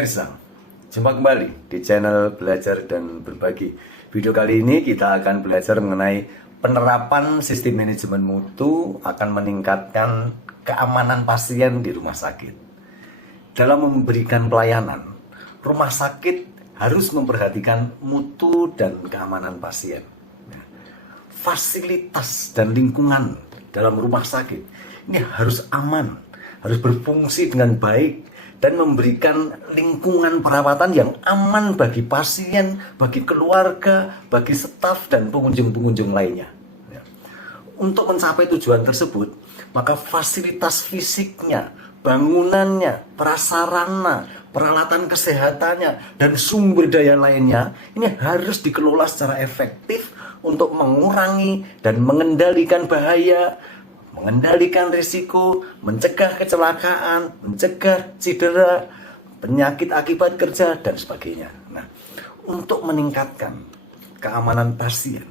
Pemirsa, jumpa kembali di channel Belajar dan Berbagi. Video kali ini kita akan belajar mengenai penerapan sistem manajemen mutu akan meningkatkan keamanan pasien di rumah sakit. Dalam memberikan pelayanan, rumah sakit harus memperhatikan mutu dan keamanan pasien. Fasilitas dan lingkungan dalam rumah sakit ini harus aman, harus berfungsi dengan baik, dan memberikan lingkungan perawatan yang aman bagi pasien, bagi keluarga, bagi staf, dan pengunjung-pengunjung lainnya. Untuk mencapai tujuan tersebut, maka fasilitas fisiknya, bangunannya, prasarana, peralatan kesehatannya, dan sumber daya lainnya ini harus dikelola secara efektif untuk mengurangi dan mengendalikan bahaya, mengendalikan risiko, mencegah kecelakaan, mencegah cedera, penyakit akibat kerja, dan sebagainya. Nah, untuk meningkatkan keamanan pasien,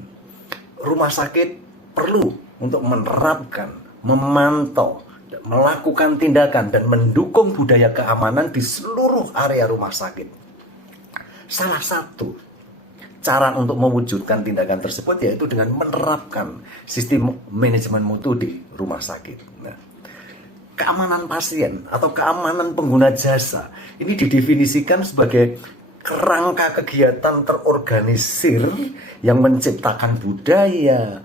rumah sakit perlu untuk menerapkan, memantau, melakukan tindakan, dan mendukung budaya keamanan di seluruh area rumah sakit. Salah satu cara untuk mewujudkan tindakan tersebut yaitu dengan menerapkan sistem manajemen mutu di rumah sakit. Nah, keamanan pasien atau keamanan pengguna jasa ini didefinisikan sebagai kerangka kegiatan terorganisir yang menciptakan budaya,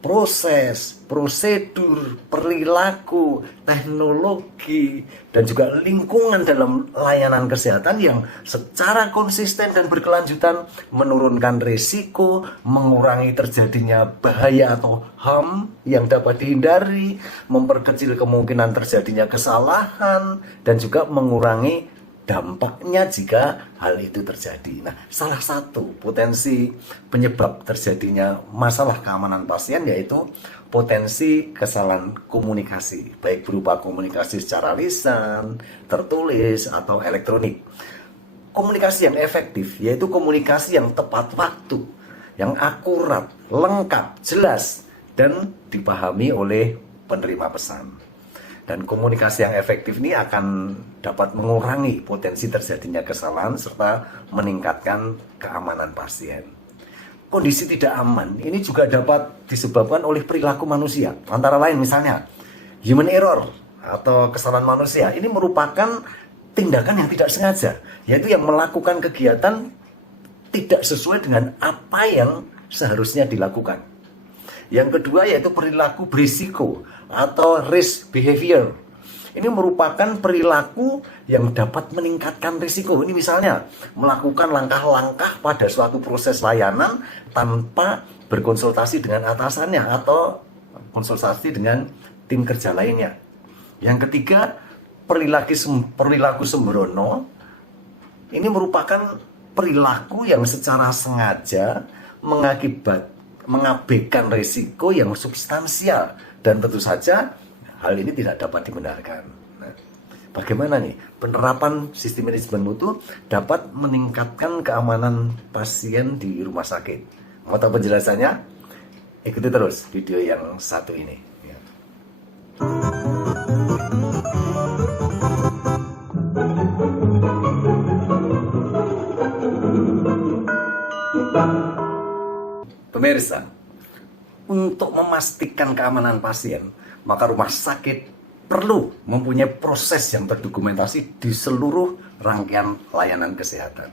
proses, prosedur, perilaku, teknologi, dan juga lingkungan dalam layanan kesehatan yang secara konsisten dan berkelanjutan menurunkan risiko, mengurangi terjadinya bahaya atau HAM yang dapat dihindari, memperkecil kemungkinan terjadinya kesalahan, dan juga mengurangi dampaknya jika hal itu terjadi. Nah, salah satu potensi penyebab terjadinya masalah keamanan pasien yaitu potensi kesalahan komunikasi, baik berupa komunikasi secara lisan, tertulis, atau elektronik. Komunikasi yang efektif yaitu komunikasi yang tepat waktu, yang akurat, lengkap, jelas, dan dipahami oleh penerima pesan. Dan komunikasi yang efektif ini akan dapat mengurangi potensi terjadinya kesalahan serta meningkatkan keamanan pasien. Kondisi tidak aman ini juga dapat disebabkan oleh perilaku manusia. Antara lain misalnya human error atau kesalahan manusia. Ini merupakan tindakan yang tidak sengaja, yaitu yang melakukan kegiatan tidak sesuai dengan apa yang seharusnya dilakukan. Yang kedua yaitu perilaku berisiko atau risk behavior. Ini merupakan perilaku yang dapat meningkatkan risiko. Ini misalnya melakukan langkah-langkah pada suatu proses layanan tanpa berkonsultasi dengan atasannya atau konsultasi dengan tim kerja lainnya. Yang ketiga, perilaku sembrono. Ini merupakan perilaku yang secara sengaja mengabaikan risiko yang substansial, dan tentu saja hal ini tidak dapat dibenarkan. Nah, bagaimana nih penerapan sistem manajemen mutu dapat meningkatkan keamanan pasien di rumah sakit? Mau tahu penjelasannya? Ikuti terus video yang satu ini. Ya. Pemirsa, untuk memastikan keamanan pasien, maka rumah sakit perlu mempunyai proses yang terdokumentasi di seluruh rangkaian layanan kesehatan.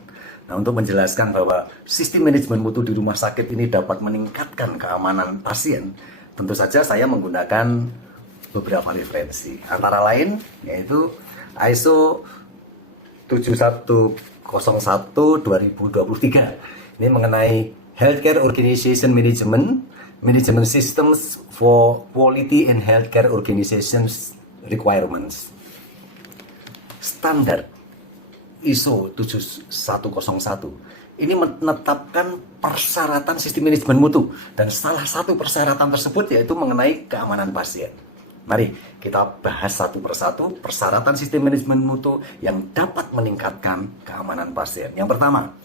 Nah, untuk menjelaskan bahwa sistem manajemen mutu di rumah sakit ini dapat meningkatkan keamanan pasien, tentu saja saya menggunakan beberapa referensi. Antara lain yaitu ISO 7101/2023. Ini mengenai Healthcare Organization Management Systems for Quality and Healthcare Organizations Requirements. Standar ISO 7101 ini menetapkan persyaratan sistem manajemen mutu, dan salah satu persyaratan tersebut yaitu mengenai keamanan pasien. Mari kita bahas satu persatu persyaratan sistem manajemen mutu yang dapat meningkatkan keamanan pasien. Yang pertama,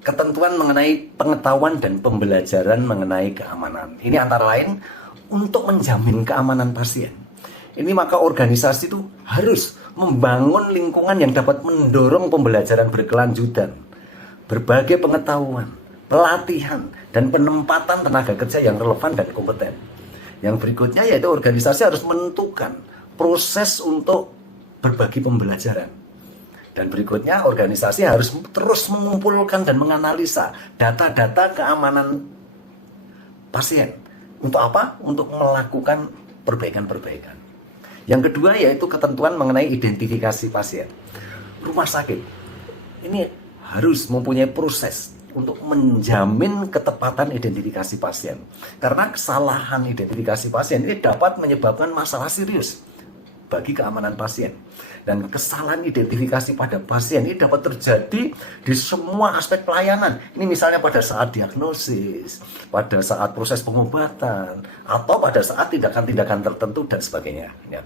ketentuan mengenai pengetahuan dan pembelajaran mengenai keamanan. Ini antara lain untuk menjamin keamanan pasien. Ini maka organisasi itu harus membangun lingkungan yang dapat mendorong pembelajaran berkelanjutan, berbagai pengetahuan, pelatihan, dan penempatan tenaga kerja yang relevan dan kompeten. Yang berikutnya yaitu organisasi harus menentukan proses untuk berbagi pembelajaran. Dan berikutnya organisasi harus terus mengumpulkan dan menganalisa data-data keamanan pasien. Untuk apa? Untuk melakukan perbaikan-perbaikan. Yang kedua yaitu ketentuan mengenai identifikasi pasien. Rumah sakit ini harus mempunyai proses untuk menjamin ketepatan identifikasi pasien. Karena kesalahan identifikasi pasien ini dapat menyebabkan masalah serius bagi keamanan pasien. Dan kesalahan identifikasi pada pasien ini dapat terjadi di semua aspek pelayanan. Ini misalnya pada saat diagnosis, pada saat proses pengobatan, atau pada saat tindakan-tindakan tertentu dan sebagainya. Ya.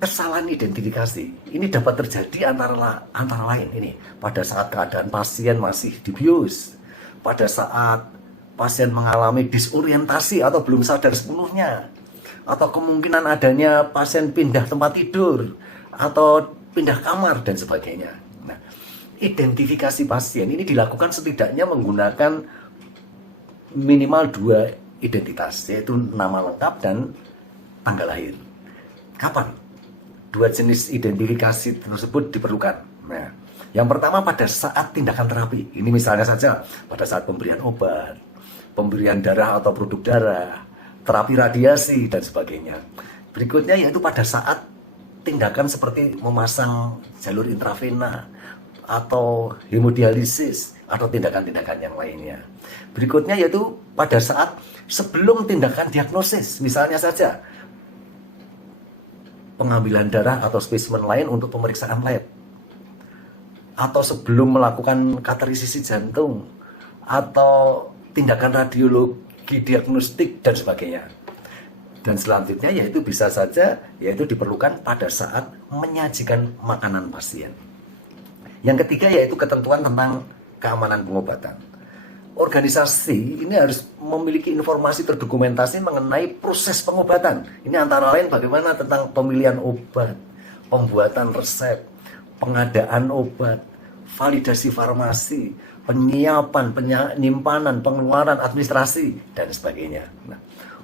Kesalahan identifikasi ini dapat terjadi antara lain ini pada saat keadaan pasien masih dibius, pada saat pasien mengalami disorientasi atau belum sadar sepenuhnya, atau kemungkinan adanya pasien pindah tempat tidur atau pindah kamar dan sebagainya. Nah, identifikasi pasien ini dilakukan setidaknya menggunakan minimal 2 identitas, yaitu nama lengkap dan tanggal lahir. Kapan 2 jenis identifikasi tersebut diperlukan? Nah, yang pertama pada saat tindakan terapi. Ini misalnya saja pada saat pemberian obat, pemberian darah atau produk darah, terapi radiasi dan sebagainya. Berikutnya yaitu pada saat tindakan seperti memasang jalur intravena atau hemodialisis atau tindakan-tindakan yang lainnya. Berikutnya yaitu pada saat sebelum tindakan diagnosis, misalnya saja pengambilan darah atau spesimen lain untuk pemeriksaan lab, atau sebelum melakukan kateterisasi jantung, atau tindakan radiologi diagnostik dan sebagainya. Dan selanjutnya yaitu bisa saja yaitu diperlukan pada saat menyajikan makanan pasien. Yang ketiga yaitu ketentuan tentang keamanan pengobatan. Organisasi ini harus memiliki informasi terdokumentasi mengenai proses pengobatan. Ini antara lain bagaimana tentang pemilihan obat, pembuatan resep, pengadaan obat, validasi farmasi, penyiapan, penyimpanan, pengeluaran, administrasi, dan sebagainya. Nah,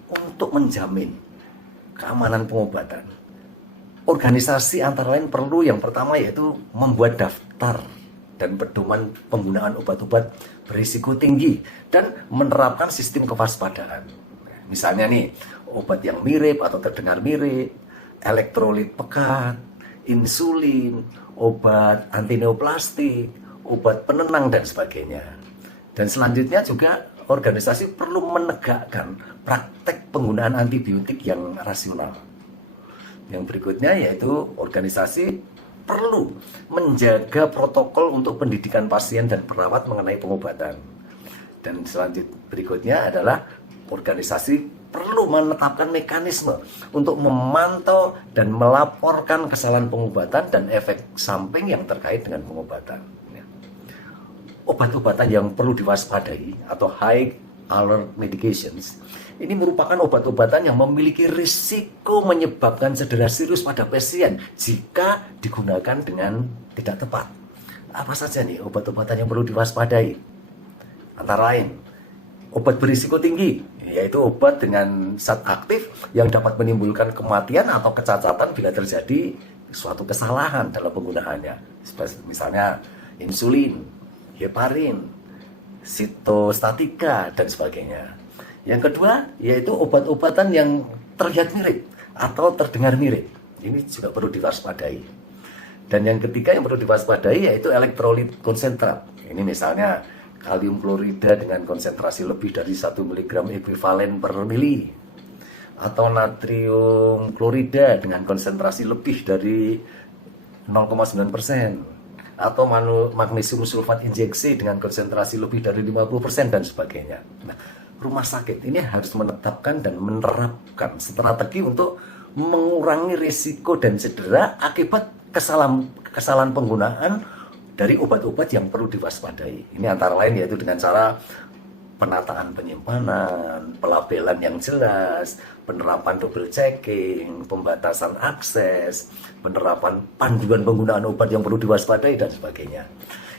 untuk menjamin keamanan pengobatan, organisasi antara lain perlu yang pertama yaitu membuat daftar dan pedoman penggunaan obat-obat berisiko tinggi dan menerapkan sistem kewaspadaan. Misalnya nih, obat yang mirip atau terdengar mirip, elektrolit pekat, insulin, obat antineoplastik, obat penenang dan sebagainya. Dan selanjutnya juga organisasi perlu menegakkan praktek penggunaan antibiotik yang rasional. Yang berikutnya yaitu organisasi perlu menjaga protokol untuk pendidikan pasien dan perawat mengenai pengobatan. Dan selanjutnya berikutnya adalah organisasi perlu menetapkan mekanisme untuk memantau dan melaporkan kesalahan pengobatan dan efek samping yang terkait dengan pengobatan. Obat-obatan yang perlu diwaspadai atau high alert medications ini merupakan obat-obatan yang memiliki risiko menyebabkan cedera serius pada pasien jika digunakan dengan tidak tepat. Apa saja nih obat-obatan yang perlu diwaspadai? Antara lain, obat berisiko tinggi, yaitu obat dengan zat aktif yang dapat menimbulkan kematian atau kecacatan bila terjadi suatu kesalahan dalam penggunaannya. Misalnya insulin, heparin, sitostatika, dan sebagainya. Yang kedua, yaitu obat-obatan yang terlihat mirip atau terdengar mirip. Ini juga perlu diwaspadai. Dan yang ketiga yang perlu diwaspadai yaitu elektrolit konsentrat. Ini misalnya kalium klorida dengan konsentrasi lebih dari 1 mg ekuivalen per mili. Atau natrium klorida dengan konsentrasi lebih dari 0,9%. Atau magnesium sulfat injeksi dengan konsentrasi lebih dari 50% dan sebagainya. Nah, rumah sakit ini harus menetapkan dan menerapkan strategi untuk mengurangi risiko dan cedera akibat kesalahan penggunaan dari obat-obat yang perlu diwaspadai. Ini antara lain yaitu dengan cara penataan penyimpanan, pelabelan yang jelas, penerapan double checking, pembatasan akses, penerapan panduan penggunaan obat yang perlu diwaspadai, dan sebagainya.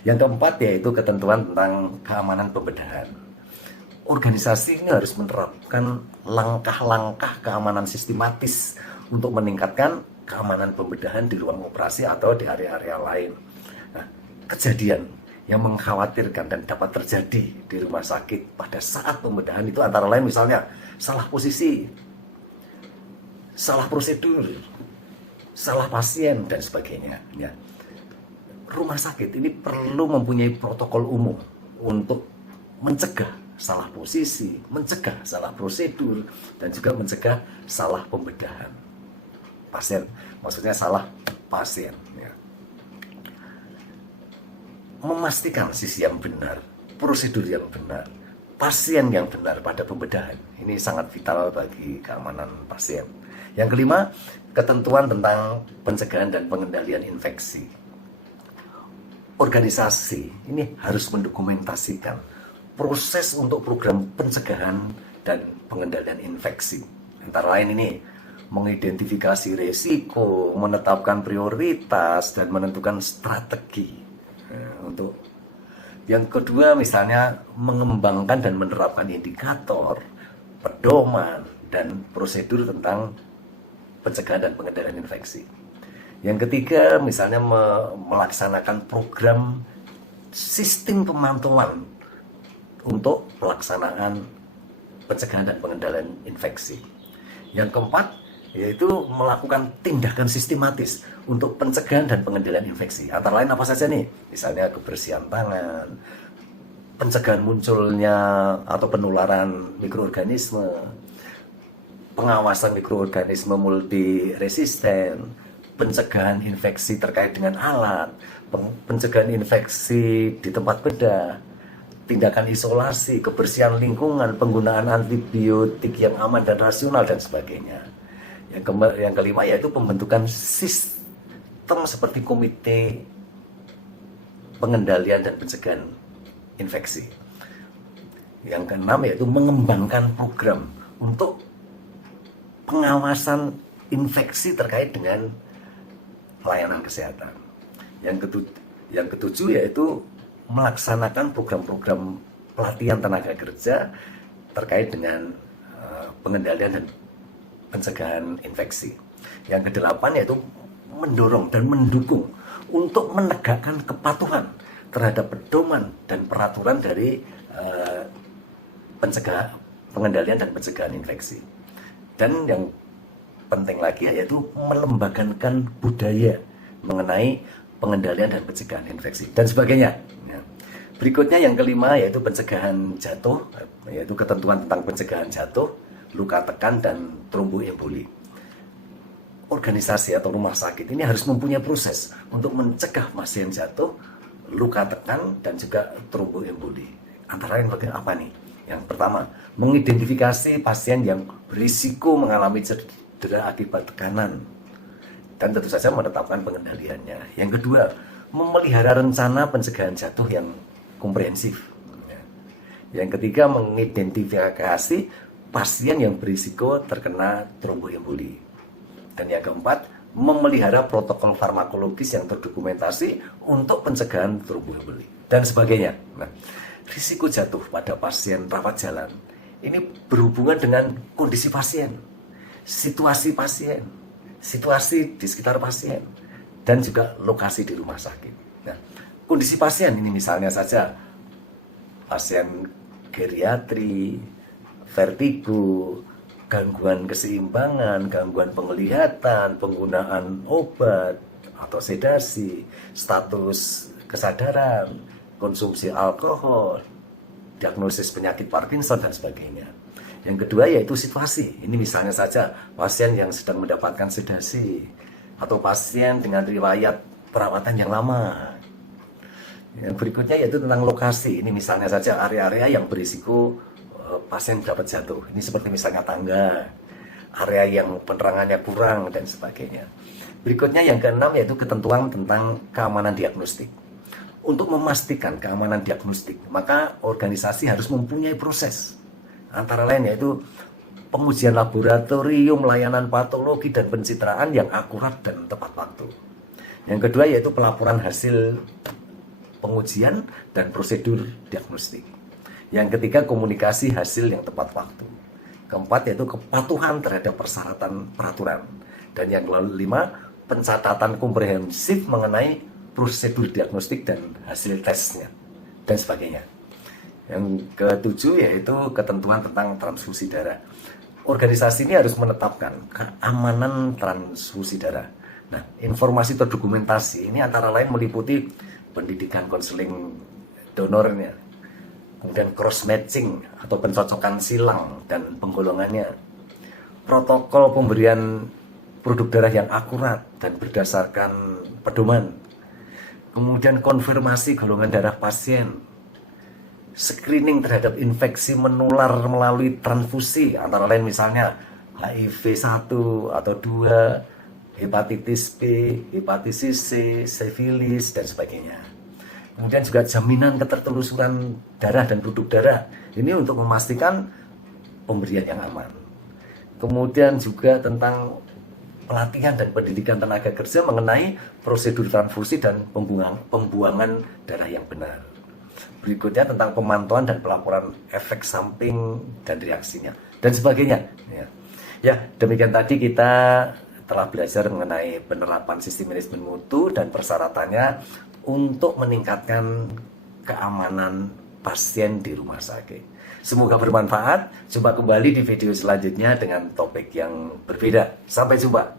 Yang keempat yaitu ketentuan tentang keamanan pembedahan. Organisasi ini harus menerapkan langkah-langkah keamanan sistematis untuk meningkatkan keamanan pembedahan di ruang operasi atau di area-area lain. Nah, kejadian yang mengkhawatirkan dan dapat terjadi di rumah sakit pada saat pembedahan itu antara lain misalnya salah posisi, salah prosedur, salah pasien, dan sebagainya. Ya. Rumah sakit ini perlu mempunyai protokol umum untuk mencegah salah posisi, mencegah salah prosedur, dan juga mencegah salah pembedahan pasien, maksudnya salah pasien. Ya. Memastikan sisi yang benar, prosedur yang benar, pasien yang benar pada pembedahan, ini sangat vital bagi keamanan pasien. Yang kelima, ketentuan tentang pencegahan dan pengendalian infeksi. Organisasi ini harus mendokumentasikan proses untuk program pencegahan dan pengendalian infeksi. Antara lain ini, mengidentifikasi risiko, menetapkan prioritas, dan menentukan strategi. Untuk yang kedua misalnya mengembangkan dan menerapkan indikator, pedoman, dan prosedur tentang pencegahan dan pengendalian infeksi. Yang ketiga misalnya melaksanakan program sistem pemantauan untuk pelaksanaan pencegahan dan pengendalian infeksi. Yang keempat yaitu melakukan tindakan sistematis untuk pencegahan dan pengendalian infeksi. Antara lain apa saja nih? Misalnya kebersihan tangan, pencegahan munculnya atau penularan mikroorganisme, pengawasan mikroorganisme multiresisten, pencegahan infeksi terkait dengan alat, pencegahan infeksi di tempat bedah, tindakan isolasi, kebersihan lingkungan, penggunaan antibiotik yang aman dan rasional, dan sebagainya. Yang kelima yaitu pembentukan sistem seperti komite pengendalian dan pencegahan infeksi. Yang keenam yaitu mengembangkan program untuk pengawasan infeksi terkait dengan pelayanan kesehatan. Yang ketujuh yaitu melaksanakan program-program pelatihan tenaga kerja terkait dengan pengendalian dan pencegahan infeksi. Yang kedelapan yaitu mendorong dan mendukung untuk menegakkan kepatuhan terhadap pedoman dan peraturan dari pengendalian dan pencegahan infeksi. Dan yang penting lagi yaitu melembagakan budaya mengenai pengendalian dan pencegahan infeksi dan sebagainya. Berikutnya yang kelima yaitu pencegahan jatuh, yaitu ketentuan tentang pencegahan jatuh, luka tekan, dan tromboemboli. Organisasi atau rumah sakit ini harus mempunyai proses untuk mencegah pasien jatuh, luka tekan, dan juga tromboemboli. Antara lain apa nih? Yang pertama, mengidentifikasi pasien yang berisiko mengalami cedera akibat tekanan, dan tentu saja menetapkan pengendaliannya. Yang kedua, memelihara rencana pencegahan jatuh yang komprehensif. Yang ketiga, mengidentifikasi pasien yang berisiko terkena tromboemboli. Dan yang keempat, memelihara protokol farmakologis yang terdokumentasi untuk pencegahan tromboemboli dan sebagainya. Nah, risiko jatuh pada pasien rawat jalan ini berhubungan dengan kondisi pasien, situasi pasien, situasi di sekitar pasien, dan juga lokasi di rumah sakit. Nah, kondisi pasien ini misalnya saja pasien geriatri, vertigo, gangguan keseimbangan, gangguan penglihatan, penggunaan obat atau sedasi, status kesadaran, konsumsi alkohol, diagnosis penyakit Parkinson, dan sebagainya. Yang kedua yaitu situasi. Ini misalnya saja pasien yang sedang mendapatkan sedasi atau pasien dengan riwayat perawatan yang lama. Yang berikutnya yaitu tentang lokasi. Ini misalnya saja area-area yang berisiko pasien dapat jatuh. Ini seperti misalnya tangga, area yang penerangannya kurang, dan sebagainya. Berikutnya yang keenam yaitu ketentuan tentang keamanan diagnostik. untuk memastikan keamanan diagnostik, maka organisasi harus mempunyai proses. Antara lain yaitu pengujian laboratorium, layanan patologi, dan pencitraan yang akurat dan tepat waktu. Yang kedua yaitu pelaporan hasil pengujian dan prosedur diagnostik. Yang ketiga, komunikasi hasil yang tepat waktu. Keempat yaitu kepatuhan terhadap persyaratan peraturan. Dan yang kelima, pencatatan komprehensif mengenai prosedur diagnostik dan hasil tesnya, dan sebagainya. Yang ketujuh yaitu ketentuan tentang transfusi darah. Organisasi ini harus menetapkan keamanan transfusi darah. Nah, informasi terdokumentasi ini antara lain meliputi pendidikan konseling donornya, kemudian cross-matching atau pencocokan silang dan penggolongannya, protokol pemberian produk darah yang akurat dan berdasarkan pedoman, kemudian konfirmasi golongan darah pasien, screening terhadap infeksi menular melalui transfusi, antara lain misalnya HIV 1 atau 2, hepatitis B, hepatitis C, sifilis, dan sebagainya. Kemudian juga jaminan ketertelusuran darah dan produk darah, ini untuk memastikan pemberian yang aman. Kemudian juga tentang pelatihan dan pendidikan tenaga kerja mengenai prosedur transfusi dan pembuangan darah yang benar. Berikutnya tentang pemantauan dan pelaporan efek samping dan reaksinya, dan sebagainya. Ya, demikian tadi kita telah belajar mengenai penerapan sistem manajemen mutu dan persyaratannya untuk meningkatkan keamanan pasien di rumah sakit. Semoga bermanfaat. Jumpa kembali di video selanjutnya dengan topik yang berbeda. Sampai jumpa.